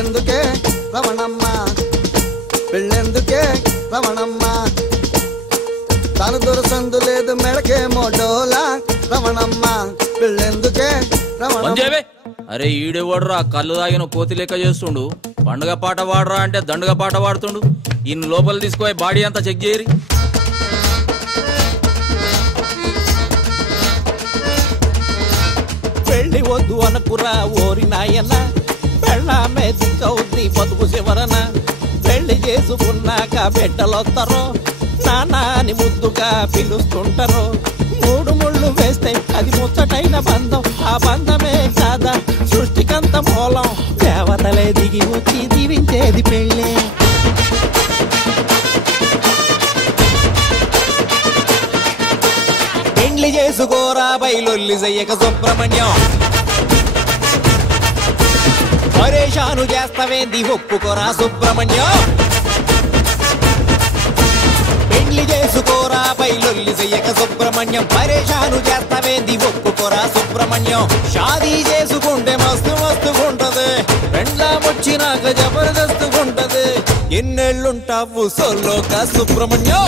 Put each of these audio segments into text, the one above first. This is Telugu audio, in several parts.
ఎందుకే రమణమ్మ పెళ్ళెందుకే రమణమ్మ తను దొరసందు లేదు మెడకేమో డోలా రమణమ్మ పెళ్ళెందుకే రమణమ్మ. అరే ఈడే వాడరా కళ్ళు తాగిన కోతి లెక్క చేస్తుండు. పండుగ పాట వాడరా అంటే దండుగ పాట వాడుతుండు. ఇన్ని లోపల తీసుకుపోయి బాడీ అంతా చెక్ చేయరి. పెళ్లి వద్దు అనుకురా ఓరి నాయన పెళ్ళామే దిక్కవుద్ది బతుకు చివరన. పెళ్లి చేసుకున్నాక బిడ్డలొత్తరో నాన్న అని ముద్దుగా పిలుస్తుంటారు. మూడు ముళ్ళు వేస్తే అది ముచ్చటైన బంధం. ఆ బంధమే కాదా సృష్టికంత మూలం. దేవతలే దిగి వచ్చి దీవించేది పెళ్ళే. పెళ్లి చేసుకోరా బయలొల్లి చెయ్యక సుబ్రహ్మణ్యం. పరేషాను చేస్తావేంది ఒప్పుకోరా సుబ్రహ్మణ్యం. పెళ్లి చేసుకోరా బయలొల్లి చెయ్యక సుబ్రహ్మణ్యం. పరేషాను చేస్తావేంది ఒప్పుకోరా సుబ్రహ్మణ్యం. షాదీ చేసుకుంటే మస్తు మస్తుగుంటది. పెండ్లామొచ్చినాక జబర్దస్తుగుంటది. ఎన్నేళ్ళుంటావు సోలోక సుబ్రహ్మణ్యం.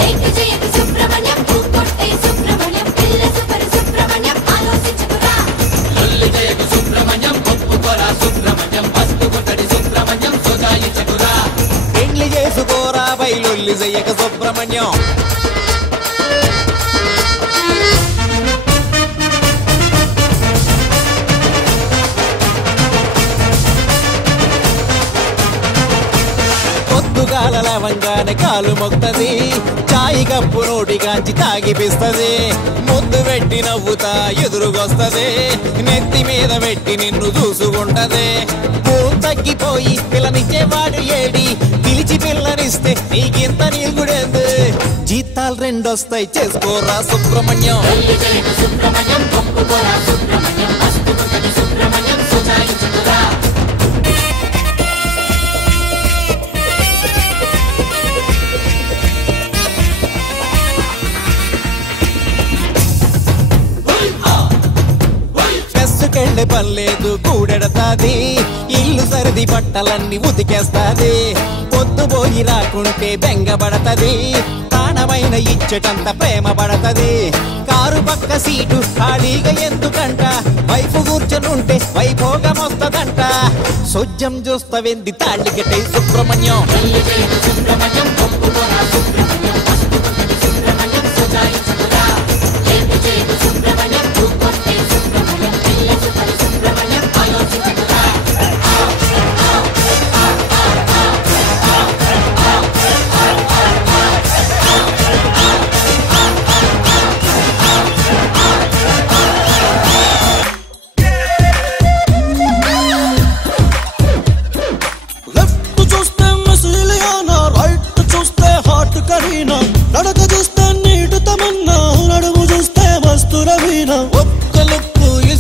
పెళ్లి చేసుకోరా బయలొల్లి చెయ్యక సుబ్రహ్మణ్యం. పొద్దుగాల లవంగానే కాలు మొక్తది. చాయి కప్పు నోటిగాంచి తాగిపిస్తది. ముద్దు పెట్టి నవ్వుతా ఎదురుగొస్తది. నెత్తి మీద పెట్టి నిన్ను చూసుకుంటది. తగ్గిపోయి పిల్లనిచ్చేవాడు ఏడి. పిలిచి పిల్లనిస్తే నీకింత నీగుడేంది. జీతాలు రెండొస్తాయి చేసుకోరా సుబ్రహ్మణ్యం. పెళ్ళి పనిలేదు కూడెడతాది. ఇల్లు సరిది బట్టలన్నీ ఉతికేస్తాది. పొద్దుపోయి రాకుంటే బెంగపడతది. ప్రాణమైన ఇచ్చటంత ప్రేమ పడతది. కారు పక్క సీటు ఖాళీగా ఎందుకంట. వైపు కూర్చొనుంటే వైభోగం వస్తదంట. సొజ్జం చూస్తావెంది తాళి కట్టే సుబ్రహ్మణ్యం. లెఫ్ట్ చూస్తే మెసిలియానా, రైట్ చూస్తే హాట్ కరీనా. నడక